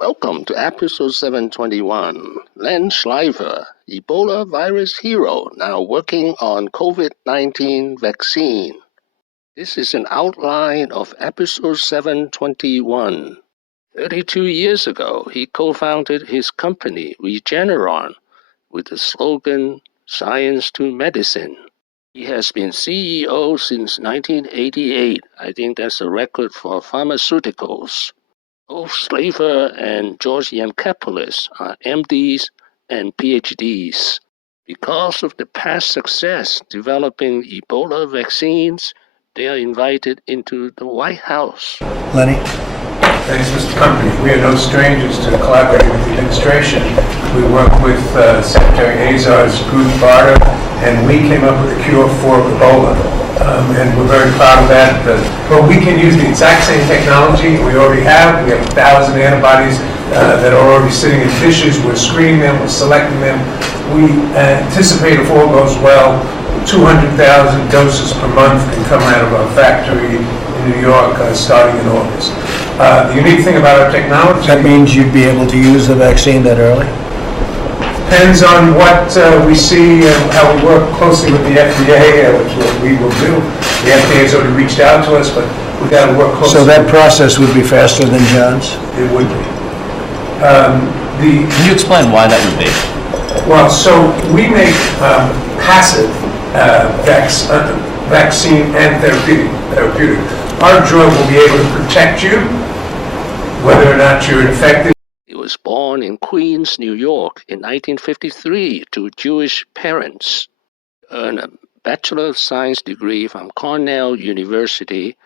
Welcome to episode 721. Len Schleifer, Ebola virus hero, now working on COVID-19 vaccine. This is an outline of episode 721. 32 years ago, he co-founded his company, Regeneron, with the slogan, Science to Medicine. He has been CEO since 1988. I think that's a record for pharmaceuticals. Both Schleifer and George Yancopoulos are MDs and PhDs. Because of the past success developing Ebola vaccines, they are invited into the White House. Lenny? Thanks, Mr. Company. We are no strangers to collaborating with the administration. We work with Secretary Azar's group, BARDA, and we came up with a cure for Ebola. And we're very proud of that. But we can use the exact same technology we already have. We have 1,000 antibodies that are already sitting in dishes. We're screening them. We're selecting them. We anticipate, if all goes well, 200,000 doses per month can come out of our factory in New York starting in August. The unique thing about our technology... That means you'd be able to use the vaccine that early? Depends on what we see and how we work closely with the FDA, which we will do. The FDA has already reached out to us, but we've got to work closely. So that process would be faster than John's? It would be. Can you explain why that would be? Well, so we make passive vaccine and therapeutic. Our drug will be able to protect you whether or not you're infected. He was born in Queens, New York in 1953 to Jewish parents. Earned a Bachelor of Science degree from Cornell University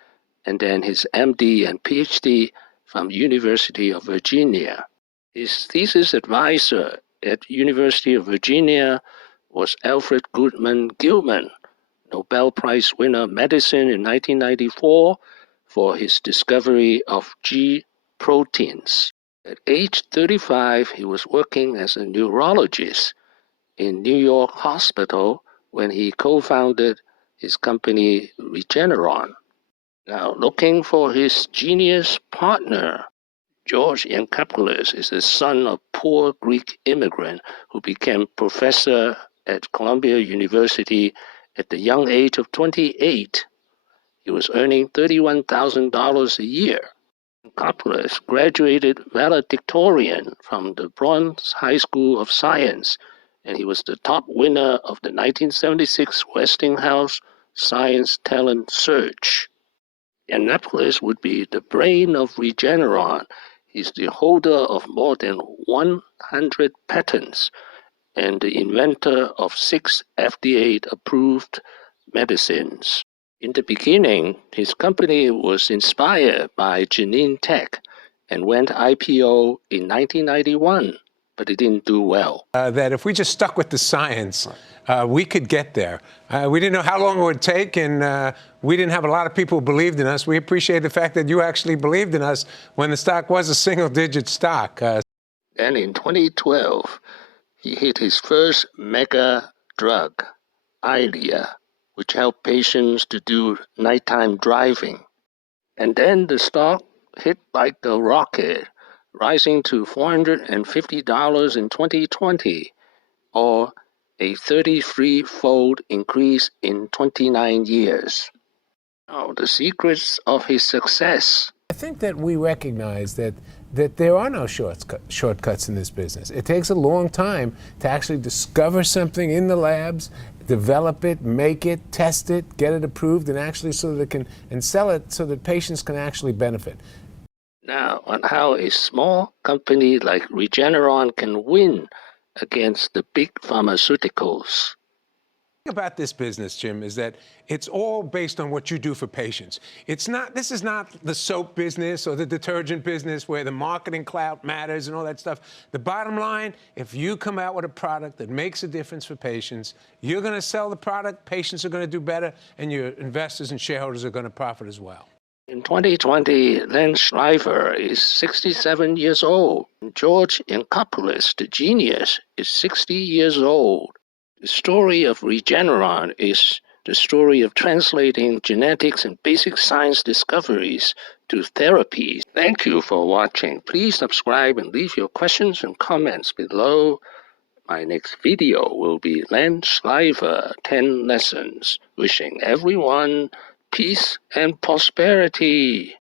and then his MD and PhD from University of Virginia. His thesis advisor at University of Virginia was Alfred Goodman Gilman, Nobel Prize Winner Medicine in 1994 for his discovery of G proteins. At age 35, he was working as a neurologist in New York Hospital when he co-founded his company Regeneron. Now, looking for his genius partner, George Yancopoulos is the son of poor Greek immigrant who became professor at Columbia University at the young age of 28. He was earning $31,000 a year. Yancopoulos graduated valedictorian from the Bronx High School of Science, and he was the top winner of the 1976 Westinghouse Science Talent Search. Yancopoulos would be the brain of Regeneron. He's the holder of more than 100 patents and the inventor of 6 FDA-approved medicines. In the beginning, his company was inspired by Genentech and went IPO in 1991, but it didn't do well. That if we just stuck with the science, we could get there. We didn't know how long it would take, and we didn't have a lot of people who believed in us. We appreciate the fact that you actually believed in us when the stock was a single-digit stock. And in 2012, he hit his first mega drug, Eylea, which helped patients to do nighttime driving. And then the stock hit like a rocket, rising to $450 in 2020, or a 33-fold increase in 29 years. Now, the secrets of his success. I think that we recognize that there are no shortcuts in this business. It takes a long time to actually discover something in the labs, develop it, make it, test it, get it approved, and actually so that it can, and sell it so that patients can actually benefit. Now, on how a small company like Regeneron can win against the big pharmaceuticals. The thing about this business, Jim, is that it's all based on what you do for patients. This is not the soap business or the detergent business where the marketing clout matters and all that stuff. The bottom line, if you come out with a product that makes a difference for patients, you're going to sell the product, patients are going to do better, and your investors and shareholders are going to profit as well. In 2020, Len Schleifer is 67 years old. George Yancopoulos, the genius, is 60 years old. The story of Regeneron is the story of translating genetics and basic science discoveries to therapies. Thank you for watching. Please subscribe and leave your questions and comments below. My next video will be Len Schleifer, 10 Lessons. Wishing everyone peace and prosperity.